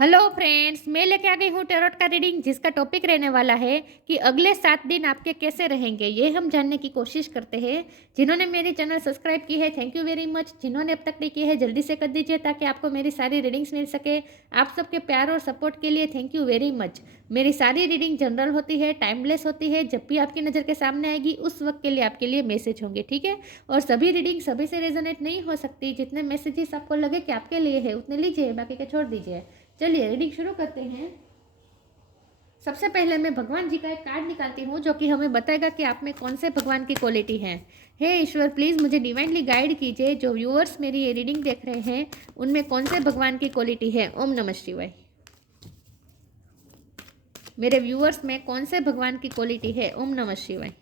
Hello friends, मैं लेके आ गई हूँ टैरोट का रीडिंग जिसका टॉपिक रहने वाला है कि अगले 7 दिन आपके कैसे रहेंगे। ये हम जानने की कोशिश करते हैं। जिन्होंने मेरी चैनल सब्सक्राइब की है थैंक यू वेरी मच। जिन्होंने अब तक नहीं की है जल्दी से कर दीजिए ताकि आपको मेरी सारी रीडिंग्स मिल सके। आप सबके प्यार और सपोर्ट के लिए थैंक यू वेरी मच। मेरी सारी रीडिंग जनरल होती है, टाइमलेस होती है। जब भी आपकी नज़र के सामने आएगी उस वक्त के लिए आपके लिए मैसेज होंगे, ठीक है। और सभी रीडिंग सभी से रेजोनेट नहीं हो सकती। जितने मैसेजेस आपको लगे कि आपके लिए है उतने लीजिए, बाकी के छोड़ दीजिए। चलिए रीडिंग शुरू करते हैं। सबसे पहले मैं भगवान जी का एक कार्ड निकालती हूँ जो कि हमें बताएगा कि आप में कौन से भगवान की क्वालिटी है। हे ईश्वर, प्लीज़ मुझे डिवाइनली गाइड कीजिए। जो व्यूअर्स मेरी ये रीडिंग देख रहे हैं उनमें कौन से भगवान की क्वालिटी है। ओम नमः शिवाय। मेरे व्यूअर्स में कौन से भगवान की क्वालिटी है। ओम नमः शिवाय।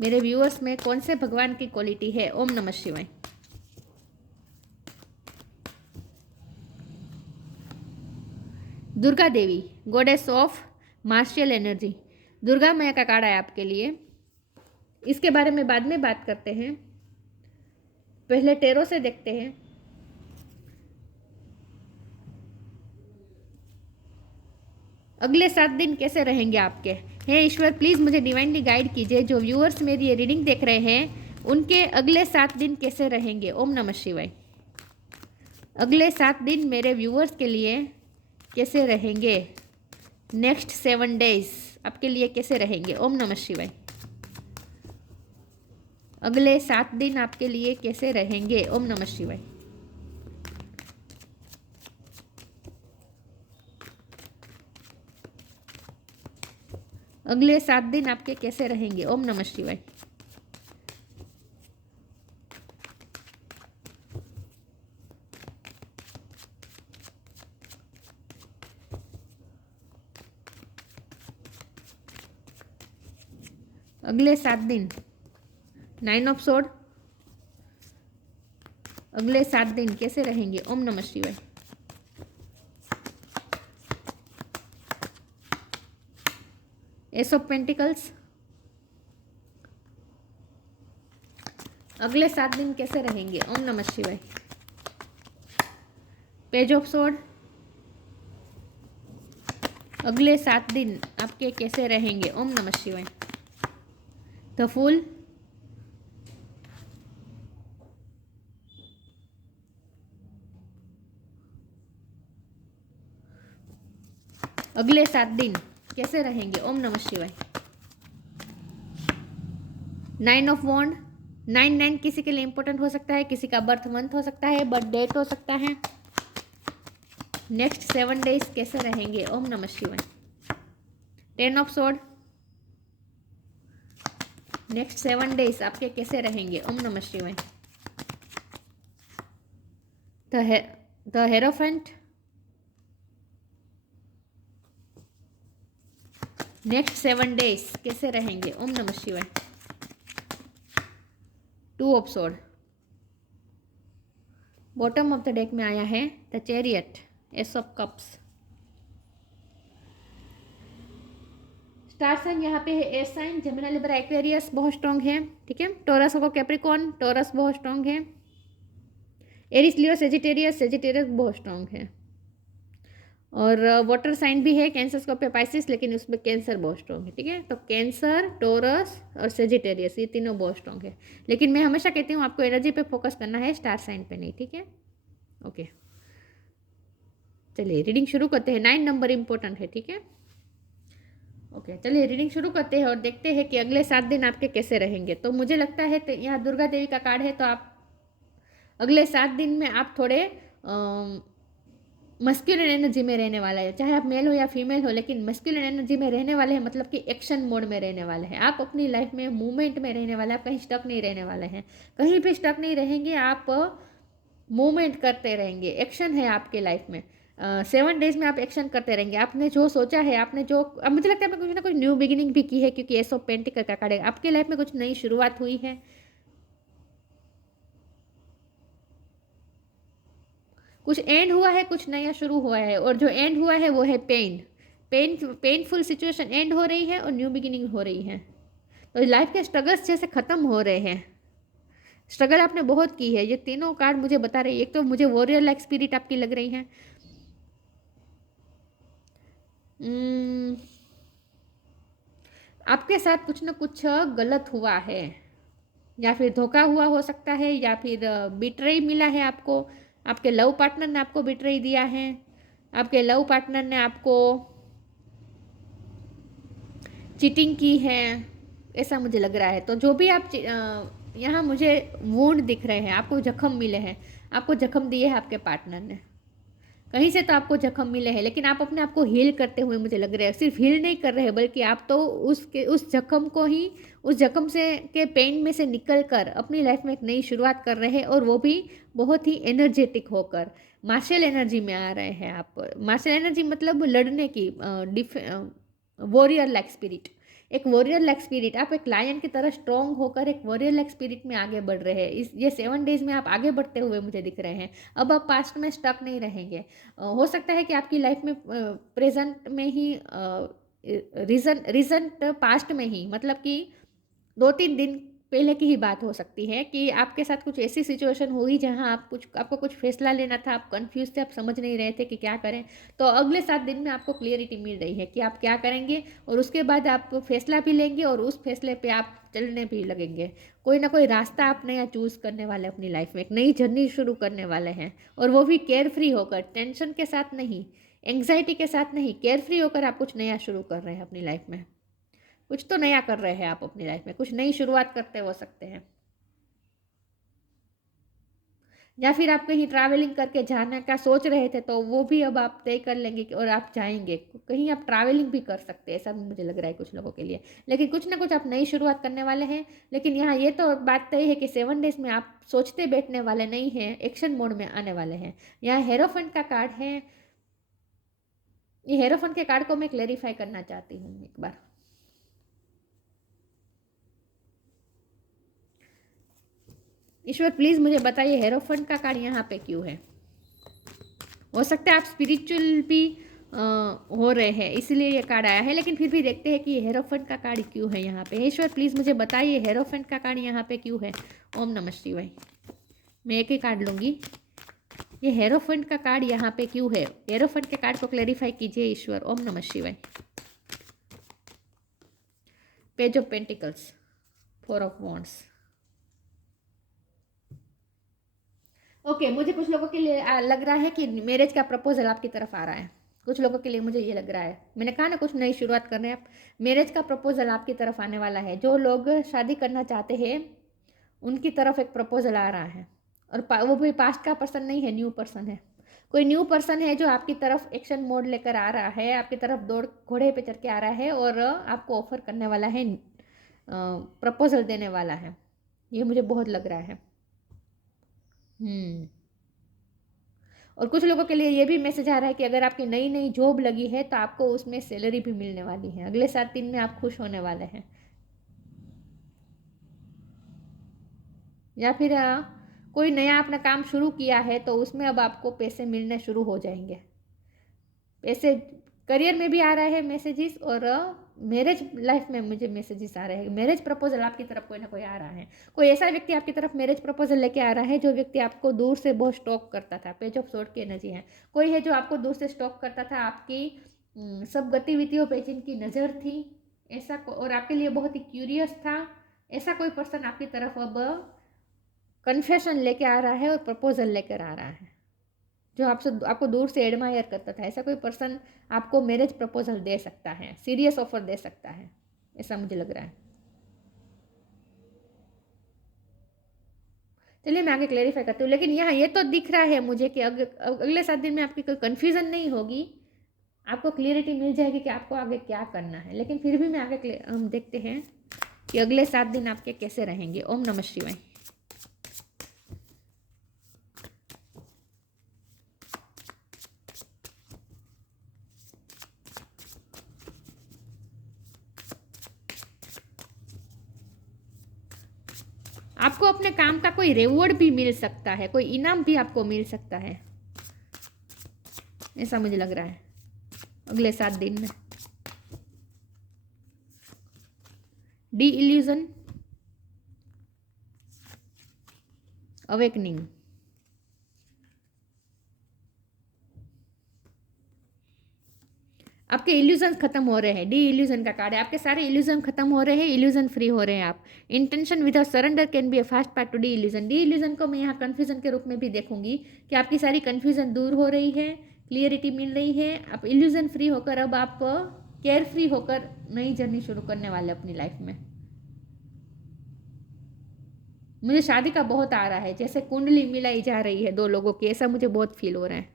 मेरे व्यूअर्स में कौन से भगवान की क्वालिटी है। ओम नमः शिवाय। Durga Devi, goddess of martial energy. Durga मैया का कार्ड है आपके लिए। इसके बारे में बाद में बात करते हैं, पहले टेरो से देखते हैं। अगले 7 दिन कैसे रहेंगे आपके। हे ईश्वर, प्लीज़ मुझे डिवाइनली गाइड कीजिए। जो व्यूअर्स मेरी ये रीडिंग देख रहे हैं उनके अगले 7 दिन कैसे रहेंगे। ओम नमः शिवाय। अगले 7 दिन मेरे व्यूअर्स के लिए कैसे रहेंगे। नेक्स्ट 7 डेज आपके लिए कैसे रहेंगे। ओम नमः शिवाय। अगले 7 दिन आपके लिए कैसे रहेंगे। ओम नमः शिवाय। अगले 7 दिन आपके कैसे रहेंगे। ओम नमः शिवाय। अगले 7 दिन 9 ऑफ सोर्ड। अगले 7 दिन कैसे रहेंगे। ओम नमः शिवाय। Ace of pentacles. अगले 7 दिन कैसे रहेंगे। ओम नमः शिवाय। Page of sword. अगले 7 दिन आपके कैसे रहेंगे। ओम नमः शिवाय। The fool. अगले 7 दिन कैसे रहेंगे। ओम नमः शिवाय। 9 ऑफ वॉन्ड। 9 किसी के लिए इंपॉर्टेंट हो सकता है, किसी का बर्थ मंथ हो सकता है, बर्थ डेट हो सकता है। नेक्स्ट 7 डेज कैसे रहेंगे। ओम नमः शिवाय। 10 ऑफ सोर्ड। नेक्स्ट 7 डेज आपके कैसे रहेंगे। ओम नमः शिवाय। The hierophant. नेक्स्ट 7 डेज कैसे रहेंगे। ओम नमः शिवाय। 2 of sword. Bottom of the deck में आया है the chariot, ace of cups. Star sign यहाँ पे है air sign, Gemini, Libra, Aquarius बहुत स्ट्रॉन्ग है, ठीक है। टॉरस को कैप्रिकॉर्न, टॉरस बहुत स्ट्रॉन्ग है। एरिस, लियो, सेजिटेरियस, सेजिटेरियस बहुत स्ट्रॉन्ग है। और वाटर साइन भी है कैंसर, स्कॉर्पियो, पाइसिस, लेकिन उसमें कैंसर बहुत स्ट्रॉन्ग है, ठीक है। तो कैंसर, टॉरस और सेजिटेरियस ये तीनों बहुत स्ट्रॉन्ग है। लेकिन मैं हमेशा कहती हूँ आपको एनर्जी पे फोकस करना है, स्टार साइन पे नहीं, ठीक है। ओके, चलिए रीडिंग शुरू करते हैं। 9 नंबर इंपॉर्टेंट है, ठीक है। ओके, चलिए रीडिंग शुरू करते हैं और देखते हैं कि अगले 7 दिन आपके कैसे रहेंगे। तो मुझे लगता है यहाँ दुर्गा देवी का कार्ड है, तो आप अगले 7 दिन में आप थोड़े मस्कुलिन एनर्जी में रहने वाला है। चाहे आप मेल हो या फीमेल हो, लेकिन मस्कुलिन एनर्जी में रहने वाले हैं, मतलब कि एक्शन मोड में रहने वाले हैं। आप अपनी लाइफ में मूवमेंट में रहने वाले हैं, आप कहीं स्टक नहीं रहने वाले हैं। कहीं भी स्टक नहीं रहेंगे, आप मूवमेंट करते रहेंगे। एक्शन है आपके लाइफ में। 7 डेज में आप एक्शन करते रहेंगे। आपने जो सोचा है, आपने जो, अब मुझे लगता है आपने कुछ ना कुछ न्यू बिगिनिंग भी की है, क्योंकि एस ऑफ पेंटिकल का कार्ड है। आपके लाइफ में कुछ नई शुरुआत हुई है। कुछ एंड हुआ है, कुछ नया शुरू हुआ है, और जो एंड हुआ है वो है पेनफुल सिचुएशन एंड हो रही है और न्यू बिगिनिंग हो रही है। तो लाइफ के स्ट्रगल्स जैसे ख़त्म हो रहे हैं। स्ट्रगल आपने बहुत की है, ये तीनों कार्ड मुझे बता रही है। एक तो मुझे वॉरियर लाइक स्पिरिट आपकी लग रही है। आपके साथ कुछ ना कुछ गलत हुआ है, या फिर धोखा हुआ हो सकता है, या फिर बिट्रेई मिला है आपको। आपके लव पार्टनर ने आपको बिट्रेई दिया है, आपके लव पार्टनर ने आपको चीटिंग की है, ऐसा मुझे लग रहा है। तो जो भी आप यहाँ मुझे वुंड दिख रहे हैं, आपको जख्म मिले हैं, आपको जख्म दिए हैं आपके पार्टनर ने, कहीं से तो आपको जख्म मिले हैं, लेकिन आप अपने आप को हील करते हुए मुझे लग रहे हैं। सिर्फ हील नहीं कर रहे हैं, बल्कि आप तो उस जख्म को ही, उस जख्म से के पेन में से निकल कर अपनी लाइफ में एक नई शुरुआत कर रहे हैं, और वो भी बहुत ही एनर्जेटिक होकर मार्शल एनर्जी में आ रहे हैं आप। मार्शल एनर्जी मतलब लड़ने की, वॉरियर लाइक स्पिरिट, एक वॉरियर लाइक स्पिरिट। आप एक लायन की तरह स्ट्रॉन्ग होकर एक वॉरियर लाइक स्पिरिट में आगे बढ़ रहे हैं। ये 7 डेज में आप आगे बढ़ते हुए मुझे दिख रहे हैं। अब आप पास्ट में स्टक नहीं रहेंगे। हो सकता है कि आपकी लाइफ में प्रेजेंट में ही रिजंट पास्ट में ही, मतलब कि 2-3 दिन पहले की ही बात हो सकती है कि आपके साथ कुछ ऐसी सिचुएशन हुई जहां आपको कुछ फैसला लेना था, आप कंफ्यूज थे, आप समझ नहीं रहे थे कि क्या करें। तो अगले 7 दिन में आपको क्लियरिटी मिल रही है कि आप क्या करेंगे, और उसके बाद आप फैसला भी लेंगे और उस फैसले पे आप चलने भी लगेंगे। कोई ना कोई रास्ता आप नया चूज़ करने वाले अपनी लाइफ में, एक नई जर्नी शुरू करने वाले हैं, और वो भी केयर फ्री होकर, टेंशन के साथ नहीं, एंग्जाइटी के साथ नहीं, केयर फ्री होकर आप कुछ नया शुरू कर रहे हैं अपनी लाइफ में। कुछ तो नया कर रहे हैं आप अपनी लाइफ में, कुछ नई शुरुआत करते हो सकते हैं, या फिर आप कहीं ट्रैवलिंग करके जाने का सोच रहे थे, तो वो भी अब आप तय कर लेंगे और आप जाएंगे कहीं। आप ट्रैवलिंग भी कर सकते हैं, ऐसा भी मुझे लग रहा है कुछ लोगों के लिए। लेकिन कुछ ना कुछ आप नई शुरुआत करने वाले हैं। लेकिन यहाँ ये तो बात तय है कि 7 डेज में आप सोचते बैठने वाले नहीं हैं, एक्शन मोड में आने वाले हैं। यहाँ हेरोफेंट का कार्ड है। ये हेरोफेंट के कार्ड को मैं क्लेरिफाई करना चाहती हूँ एक बार। ईश्वर प्लीज़ मुझे बताइए हेरोफेंट का कार्ड यहाँ पे क्यों है। हो सकता है आप स्पिरिचुअल भी हो रहे हैं, इसलिए ये कार्ड आया है, लेकिन फिर भी देखते हैं कि हेरोफेंट का कार्ड क्यों है यहाँ पे। ईश्वर प्लीज़ मुझे बताइए हेरोफेंट का कार्ड यहाँ पे क्यों है। ओम नमः शिवाय। मैं एक ही कार्ड लूँगी। ये हेरोफेंट का कार्ड यहाँ पे क्यों है, हेरोफेंट के कार्ड को क्लैरिफाई कीजिए ईश्वर। ओम नमः शिवाय। Page of pentacles, 4 of wands. Okay मुझे कुछ लोगों के लिए लग रहा है कि मैरिज का प्रपोजल आपकी तरफ आ रहा है। कुछ लोगों के लिए मुझे ये लग रहा है, मैंने कहा ना कुछ नई शुरुआत करने आप। मैरिज का प्रपोजल आपकी तरफ आने वाला है। जो लोग शादी करना चाहते हैं उनकी तरफ एक प्रपोजल आ रहा है, और वो भी पास्ट का पर्सन नहीं है, न्यू पर्सन है। कोई न्यू पर्सन है जो आपकी तरफ एक्शन मोड लेकर आ रहा है, आपकी तरफ दौड़ घोड़े पे चढ़ के आ रहा है, और आपको ऑफर करने वाला है, प्रपोजल देने वाला है। ये मुझे बहुत लग रहा है। और कुछ लोगों के लिए ये भी मैसेज आ रहा है कि अगर आपकी नई नई जॉब लगी है तो आपको उसमें सैलरी भी मिलने वाली है। अगले 7 दिन में आप खुश होने वाले हैं। या फिर कोई नया अपना काम शुरू किया है तो उसमें अब आपको पैसे मिलने शुरू हो जाएंगे। पैसे करियर में भी आ रहा है मैसेजेस, और मैरिज लाइफ में मुझे मैसेजेस आ रहे हैं। मैरिज प्रपोजल आपकी तरफ कोई ना कोई आ रहा है। कोई ऐसा व्यक्ति आपकी तरफ मैरिज प्रपोजल लेके आ रहा है जो व्यक्ति आपको दूर से बहुत स्टॉक करता था। पेज ऑफ सोर्ड की एनर्जी है। कोई है जो आपको दूर से स्टॉक करता था, आपकी सब गतिविधियों पे जिनकी नज़र थी, ऐसा और आपके लिए बहुत ही क्यूरियस था। ऐसा कोई पर्सन आपकी तरफ अब कन्फेशन लेके आ रहा है और प्रपोजल लेकर आ रहा है। जो आपको दूर से एडमायर करता था, ऐसा कोई पर्सन आपको मैरिज प्रपोजल दे सकता है, सीरियस ऑफर दे सकता है, ऐसा मुझे लग रहा है। चलिए मैं आगे क्लेरिफाई करती हूँ। लेकिन यहाँ ये तो दिख रहा है मुझे कि अगले 7 दिन में आपकी कोई कन्फ्यूज़न नहीं होगी, आपको क्लियरिटी मिल जाएगी कि आपको आगे क्या करना है। लेकिन फिर भी मैं आगे हम देखते हैं कि अगले 7 दिन आपके कैसे रहेंगे। ओम नमः शिवाय। आपको अपने काम का कोई रिवॉर्ड भी मिल सकता है, कोई इनाम भी आपको मिल सकता है। ऐसा मुझे लग रहा है अगले 7 दिन में। डी इल्यूजन, अवेकनिंग, आपके इल्यूजन खत्म हो रहे हैं। डी इल्यूजन का कार्ड है, आपके सारे इल्यूजन खत्म हो रहे हैं, इल्यूजन फ्री हो रहे हैं आप। Intention without surrender can be A fast part two D illusion. D illusion को मैं यहाँ कन्फ्यूजन के रूप में भी देखूंगी कि आपकी सारी कन्फ्यूजन दूर हो रही है, क्लियरिटी मिल रही है, आप इल्यूजन फ्री होकर अब आप केयर फ्री होकर नई जर्नी शुरू करने वाले अपनी लाइफ में। मुझे शादी का बहुत आ रहा है, जैसे कुंडली मिलाई जा रही है दो लोगों की, ऐसा मुझे बहुत फील हो रहा है।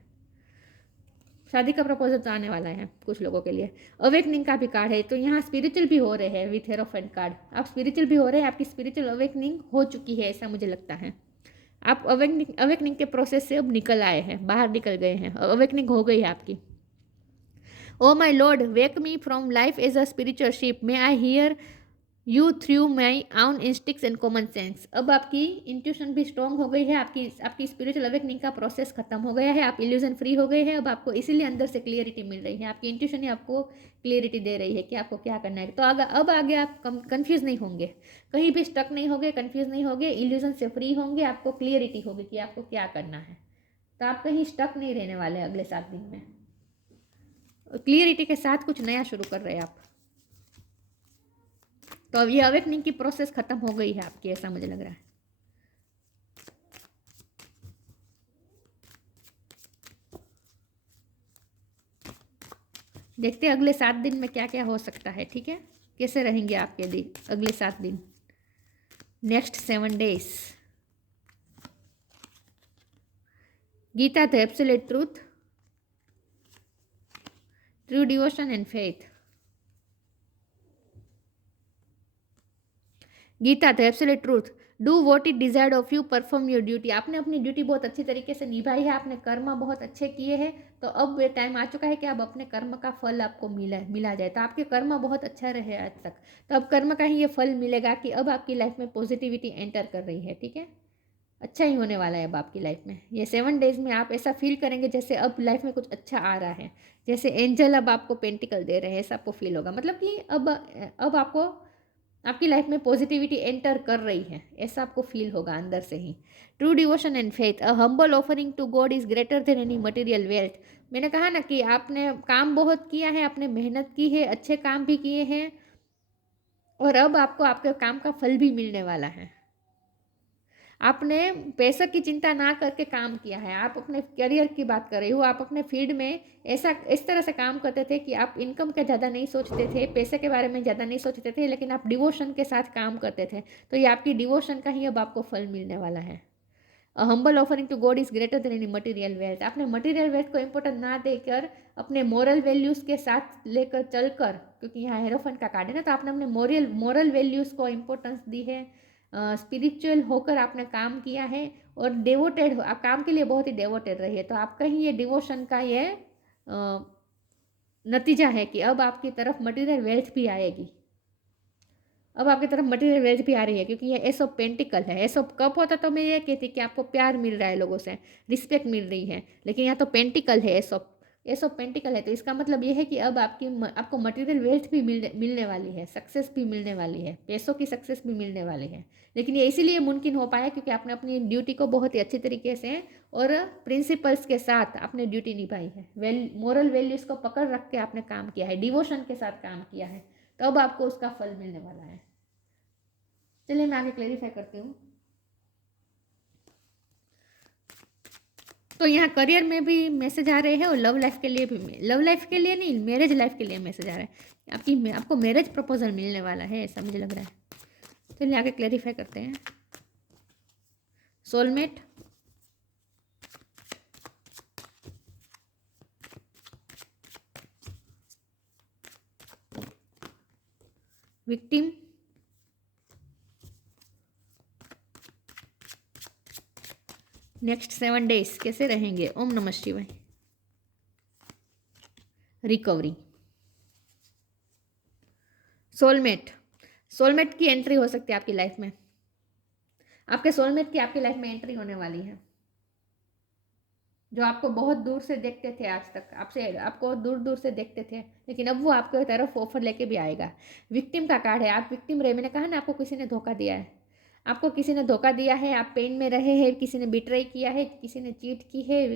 शादी का प्रपोजल तो आने वाला है कुछ लोगों के लिए। अवेकनिंग का भी कार्ड है, तो यहाँ स्पिरिचुअल भी हो रहे हैं विथ हेरोफेंट कार्ड। आप स्पिरिचुअल भी हो रहे हैं, आपकी स्पिरिचुअल अवेकनिंग हो चुकी है ऐसा मुझे लगता है। आप अवेकनिंग के प्रोसेस से अब निकल आए हैं, बाहर निकल गए हैं, अवेकनिंग हो गई है आपकी। O my lord, wake me from life as a spiritual ship, may I hear you through my own instincts and common sense. अब आपकी इंट्यूशन भी स्ट्रॉन्ग हो गई है, आपकी स्पिरिचुअल अवेकनिंग का प्रोसेस खत्म हो गया है, आप इल्यूजन फ्री हो गए हैं। अब आपको इसीलिए अंदर से क्लियरिटी मिल रही है, आपकी इंट्यूशन ही आपको क्लियरिटी दे रही है कि आपको क्या करना है। तो अब आगे आप कंफ्यूज नहीं होंगे, कहीं भी स्टक नहीं होंगे, कंफ्यूज नहीं होंगे, इल्यूजन से फ्री होंगे, आपको क्लियरिटी होगी कि आपको क्या करना है। तो आप कहीं स्टक नहीं रहने वाले अगले 7 दिन में, क्लियरिटी के साथ कुछ नया शुरू कर रहे हैं आप। तो अब ये अवेकनिंग की प्रोसेस खत्म हो गई है आपकी, ऐसा मुझे लग रहा है। देखते हैं अगले 7 दिन में क्या क्या हो सकता है, ठीक है, कैसे रहेंगे आपके दिन अगले 7 दिन, next 7 days. Gita the absolute truth, true devotion and faith. Gita the absolute truth, do what it desired of you, perform your duty. आपने अपनी ड्यूटी बहुत अच्छी तरीके से निभाई है, आपने कर्म बहुत अच्छे किए हैं, तो अब ये टाइम आ चुका है कि अब अपने कर्म का फल आपको मिला जाए। तो आपके कर्म बहुत अच्छा रहे आज तक, तो अब कर्म का ही ये फल मिलेगा कि अब आपकी लाइफ में पॉजिटिविटी एंटर कर रही है, ठीक है, अच्छा ही होने वाला है अब आपकी लाइफ में। ये 7 डेज में आप ऐसा फील करेंगे जैसे अब लाइफ में कुछ अच्छा आ रहा है, जैसे एंजल अब आपको पेंटिकल दे रहे हैं, ऐसा आपको फील होगा। मतलब कि अब आपको आपकी लाइफ में पॉजिटिविटी एंटर कर रही है, ऐसा आपको फील होगा अंदर से ही। True devotion and faith, a humble offering to God is greater than any material wealth. मैंने कहा ना कि आपने काम बहुत किया है, आपने मेहनत की है, अच्छे काम भी किए हैं, और अब आपको आपके काम का फल भी मिलने वाला है। आपने पैसे की चिंता ना करके काम किया है, आप अपने करियर की बात कर रही हो, आप अपने फील्ड में ऐसा इस तरह से काम करते थे कि आप इनकम का ज़्यादा नहीं सोचते थे, पैसे के बारे में ज़्यादा नहीं सोचते थे, लेकिन आप डिवोशन के साथ काम करते थे। तो ये आपकी डिवोशन का ही अब आपको फल मिलने वाला है। A humble offering to God is greater than any material wealth. आपने मटेरियल वेल्थ को इंपॉर्टेंट ना देकर अपने मोरल वैल्यूज़ के साथ लेकर चलकर, क्योंकि यहाँ हेरोफेंट का कार्ड है ना, तो आपने अपने मोरल वैल्यूज़ को इम्पोर्टेंस दी है, स्पिरिचुअल होकर आपने काम किया है, और डेवोटेड, आप काम के लिए बहुत ही डेवोटेड रही है। तो आपका ही ये डिवोशन का ये नतीजा है कि अब आपकी तरफ मटेरियल वेल्थ भी आएगी, अब आपकी तरफ मटेरियल वेल्थ भी आ रही है, क्योंकि ये एस ऑफ पेंटिकल है। एस ऑफ कप होता तो मैं ये कहती कि आपको प्यार मिल रहा है, लोगों से रिस्पेक्ट मिल रही है, लेकिन यहाँ तो पेंटिकल है, एस ऑफ पेंटिकल है। तो इसका मतलब ये है कि अब आपको मटेरियल वेल्थ भी मिलने वाली है, सक्सेस भी मिलने वाली है, पैसों की सक्सेस भी मिलने वाली है। लेकिन ये इसीलिए मुमकिन हो पाया क्योंकि आपने अपनी ड्यूटी को बहुत ही अच्छी तरीके से और प्रिंसिपल्स के साथ आपने ड्यूटी निभाई है, मोरल वैल्यूज़ को पकड़ रख के आपने काम किया है, डिवोशन के साथ काम किया है, तो अब आपको उसका फल मिलने वाला है। चलिए मैं आगे क्लेरिफाई करती हूँ। तो यहाँ करियर में भी मैसेज आ रहे हैं, और लव लाइफ के लिए भी, लव लाइफ के लिए नहीं, मैरिज लाइफ के लिए मैसेज आ रहा है। आपको मैरिज प्रपोजल मिलने वाला है, ऐसा मुझे लग रहा है। चलिए आगे क्लेरिफाई करते हैं। सोलमेट, विक्टिम, नेक्स्ट 7 डेज कैसे रहेंगे, ओम नमः शिवाय, रिकवरी, सोलमेट की एंट्री हो सकती है आपकी लाइफ में, आपके सोलमेट की आपकी लाइफ में एंट्री होने वाली है। जो आपको बहुत दूर से देखते थे, आज तक आपको दूर दूर से देखते थे, लेकिन अब वो आपके तरफ ऑफर लेके भी आएगा। विक्टिम का कार्ड है, आप विक्टिम रहे। मैंने कहा ना आपको किसी ने धोखा दिया है, आपको किसी ने धोखा दिया है, आप पेन में रहे हैं, किसी ने बिट्रे किया है, किसी ने चीट की है,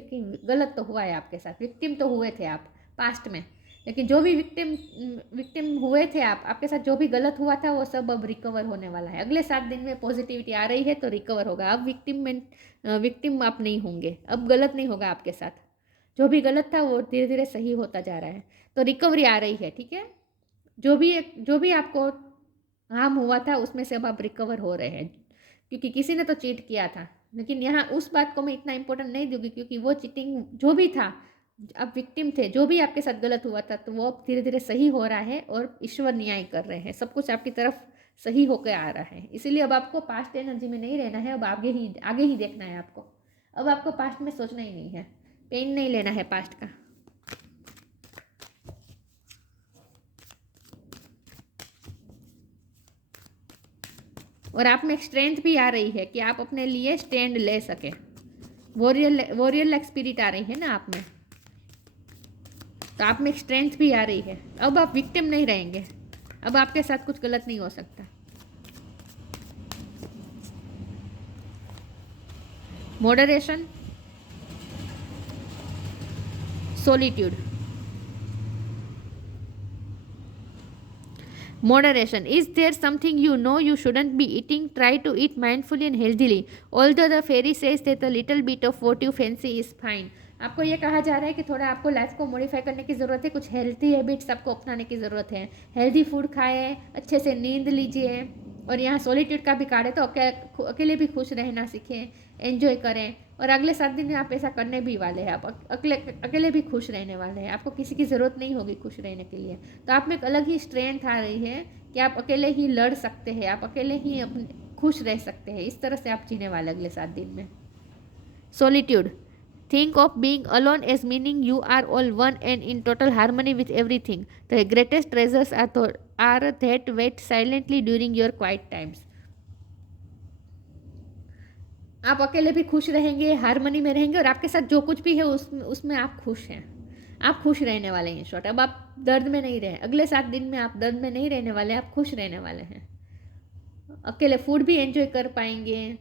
गलत तो हुआ है आपके साथ, विक्टिम तो हुए थे आप पास्ट में। लेकिन जो भी विक्टिम हुए थे आप, आपके साथ जो भी गलत हुआ था वो सब अब रिकवर होने वाला है। अगले 7 दिन में पॉजिटिविटी आ रही है तो रिकवर होगा। अब विक्टिम आप नहीं होंगे, अब गलत नहीं होगा आपके साथ। जो भी गलत था वो धीरे धीरे सही होता जा रहा है, तो रिकवरी आ रही है, ठीक है। जो भी आपको हार्म हुआ था उसमें से अब आप रिकवर हो रहे हैं, क्योंकि किसी ने तो चीट किया था। लेकिन यहाँ उस बात को मैं इतना इंपॉर्टेंट नहीं दूंगी, क्योंकि वो चीटिंग जो भी था, आप विक्टिम थे, जो भी आपके साथ गलत हुआ था, तो वो अब धीरे धीरे सही हो रहा है और ईश्वर न्याय कर रहे हैं, सब कुछ आपकी तरफ सही होकर आ रहा है। इसीलिए अब आपको पास्ट एनर्जी में नहीं रहना है, अब आगे ही देखना है आपको। अब आपको पास्ट में सोचना ही नहीं है, पेन नहीं लेना है पास्ट का। और आप में स्ट्रेंथ भी आ रही है कि आप अपने लिए स्टैंड ले सके। वॉरियर लाइक स्पिरिट आ रही है ना आप में, तो आप में स्ट्रेंथ भी आ रही है। अब आप विक्टिम नहीं रहेंगे, अब आपके साथ कुछ गलत नहीं हो सकता। Moderation, solitude. Moderation. Is there something you know you shouldn't be eating? Try to eat mindfully and healthily. Although the fairy says that a little bit of what you fancy is fine. आपको ये कहा जा रहा है कि थोड़ा आपको life को मॉडिफाई करने की ज़रूरत है, कुछ हेल्थी हैबिट्स आपको अपनाने की ज़रूरत है। हेल्दी फूड खाएं, अच्छे से नींद लीजिए। और यहाँ सॉलिट्यूड का भी कार्ड है, तो अकेले भी खुश रहना सीखें, एंजॉय करें। और अगले 7 दिन में आप ऐसा करने भी वाले हैं, आप अकेले भी खुश रहने वाले हैं, आपको किसी की ज़रूरत नहीं होगी खुश रहने के लिए। तो आप में एक अलग ही स्ट्रेंथ आ रही है कि आप अकेले ही लड़ सकते हैं, आप अकेले ही अपने खुश रह सकते हैं। इस तरह से आप जीने वाले अगले 7 दिन में। Solitude, think of being alone as meaning you are all one and in total harmony with everything. The greatest treasures are that wait silently during your quiet times. आप अकेले भी खुश रहेंगे, हारमोनी में रहेंगे, और आपके साथ जो कुछ भी है उसमें आप खुश हैं, आप खुश रहने वाले हैं। शॉर्ट, अब आप दर्द में नहीं रहे, अगले 7 दिन में आप दर्द में नहीं रहने वाले, आप खुश रहने वाले हैं। अकेले फूड भी एंजॉय कर पाएंगे,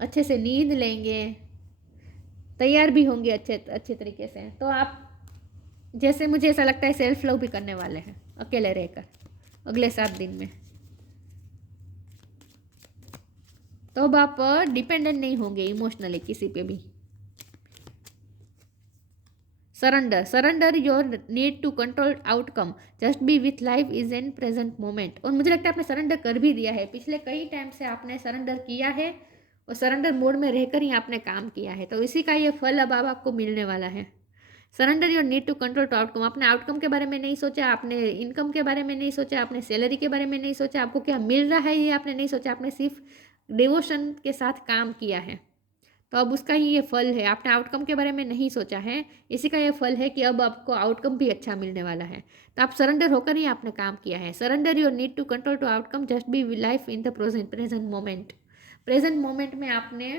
अच्छे से नींद लेंगे, तैयार भी होंगे अच्छे तरीके से। तो आप, जैसे मुझे ऐसा लगता है, सेल्फ लव भी करने वाले हैं अकेले रहकर अगले 7 दिन में। तो अब आप डिपेंडेंट नहीं होंगे इमोशनली किसी पे भी। Surrender your need to control outcome, just be with life is an present moment. और मुझे लगता है आपने सरेंडर कर भी दिया है, पिछले कई टाइम से आपने सरेंडर किया है और सरेंडर मोड में रहकर ही आपने काम किया है, तो इसी का ये फल अब आपको मिलने वाला है। Surrender your need to control to outcome. आपने आउटकम के बारे में नहीं सोचा, आपने इनकम के बारे में नहीं सोचा, आपने सैलरी के बारे में नहीं सोचा, आपको क्या मिल रहा है ये आपने नहीं सोचा, आपने सिर्फ डिवोशन के साथ काम किया है। तो अब उसका ही ये फल है, आपने आउटकम के बारे में नहीं सोचा है, इसी का ये फल है कि अब आपको आउटकम भी अच्छा मिलने वाला है। तो आप सरेंडर होकर ही आपने काम किया है। Surrender your need to control to outcome, just be life in the present moment. Present moment में आपने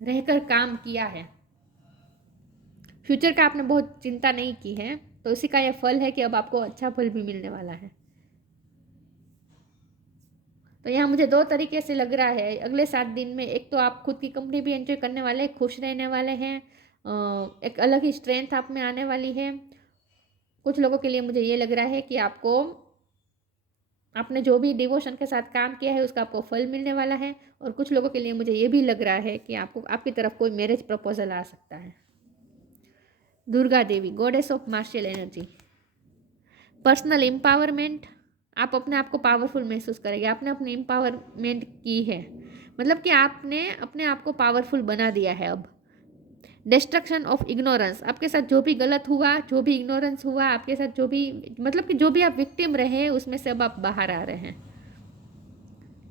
रहकर काम किया है, फ्यूचर का आपने बहुत चिंता नहीं की है, तो इसी का यह फल है कि अब आपको अच्छा फल भी मिलने वाला है। तो यहाँ मुझे 2 तरीके से लग रहा है अगले 7 दिन में। एक तो आप खुद की कंपनी भी एंजॉय करने वाले हैं, खुश रहने वाले हैं, एक अलग ही स्ट्रेंथ आप में आने वाली है। कुछ लोगों के लिए मुझे ये लग रहा है कि आपने जो भी डिवोशन के साथ काम किया है उसका आपको फल मिलने वाला है। और कुछ लोगों के लिए मुझे ये भी लग रहा है कि आपकी तरफ कोई मैरिज प्रपोजल आ सकता है। Durga Devi, goddess of martial energy. Personal empowerment, आप अपने आप को पावरफुल महसूस करेंगे, आपने अपनी एम्पावरमेंट की है, मतलब कि आपने अपने आप को पावरफुल बना दिया है अब। डिस्ट्रक्शन ऑफ इग्नोरेंस, आपके साथ जो भी गलत हुआ, जो भी इग्नोरेंस हुआ आपके साथ, जो भी मतलब कि जो भी आप विक्टिम रहे उसमें से अब आप बाहर आ रहे हैं।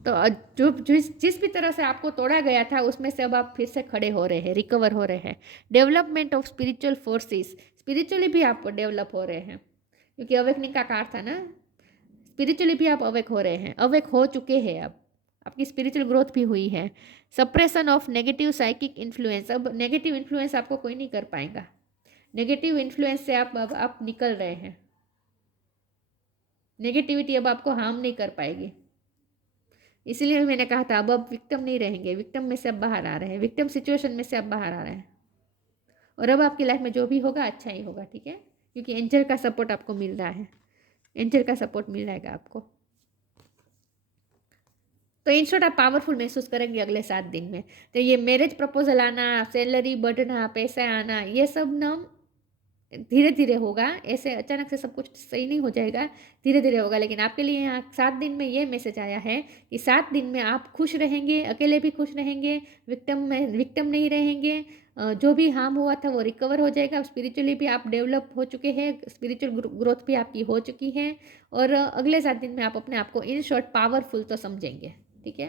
तो जो जिस भी तरह से आपको तोड़ा गया था उसमें से अब आप फिर से खड़े हो रहे हैं, रिकवर हो रहे हैं। Development of spiritual forces, spiritually भी आप डेवलप हो रहे हैं, क्योंकि अवेकनिंग का कार्ड था ना, स्पिरिचुअली भी आप अवेक हो रहे हैं, अवेक हो चुके हैं। अब आपकी स्पिरिचुअल ग्रोथ भी हुई है। Suppression of negative psychic influence, अब नेगेटिव इन्फ्लुएंस आपको कोई नहीं कर पाएगा। नेगेटिव इन्फ्लुएंस से आप निकल रहे हैं। नेगेटिविटी अब आपको हार्म नहीं कर पाएगी। इसलिए मैंने कहा था अब आप विक्टिम नहीं रहेंगे, विक्टिम में से अब बाहर आ रहे हैं, विक्टिम सिचुएशन में से अब बाहर आ रहे हैं। और अब आपकी लाइफ में जो भी होगा अच्छा ही होगा, ठीक है, क्योंकि एंजल का सपोर्ट आपको मिल रहा है, एंजल का सपोर्ट मिल जाएगा आपको। तो इन शॉर्ट आप पावरफुल महसूस करेंगे अगले 7 दिन में। तो ये मैरिज प्रपोजल आना, सैलरी बढ़ना, पैसा आना, ये सब ना धीरे धीरे होगा, ऐसे अचानक से सब कुछ सही नहीं हो जाएगा, धीरे धीरे होगा। लेकिन आपके लिए यहाँ 7 दिन में ये मैसेज आया है कि 7 दिन में आप खुश रहेंगे, अकेले भी खुश रहेंगे, विक्टिम नहीं रहेंगे। जो भी हार्म हुआ था वो रिकवर हो जाएगा। स्पिरिचुअली भी आप डेवलप हो चुके हैं, स्पिरिचुअल ग्रोथ भी आपकी हो चुकी है। और अगले 7 दिन में आप अपने आप को इन शॉर्ट पावरफुल तो समझेंगे, ठीक है,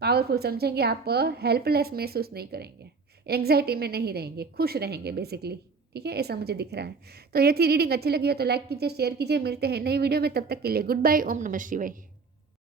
पावरफुल समझेंगे। आप हेल्पलेस महसूस नहीं करेंगे, एंग्जाइटी में नहीं रहेंगे, खुश रहेंगे बेसिकली, ठीक है, ऐसा मुझे दिख रहा है। तो ये थी रीडिंग, अच्छी लगी हो तो लाइक कीजिए, शेयर कीजिए। मिलते हैं नई वीडियो में, तब तक के लिए गुड बाय। ओम नमः शिवाय।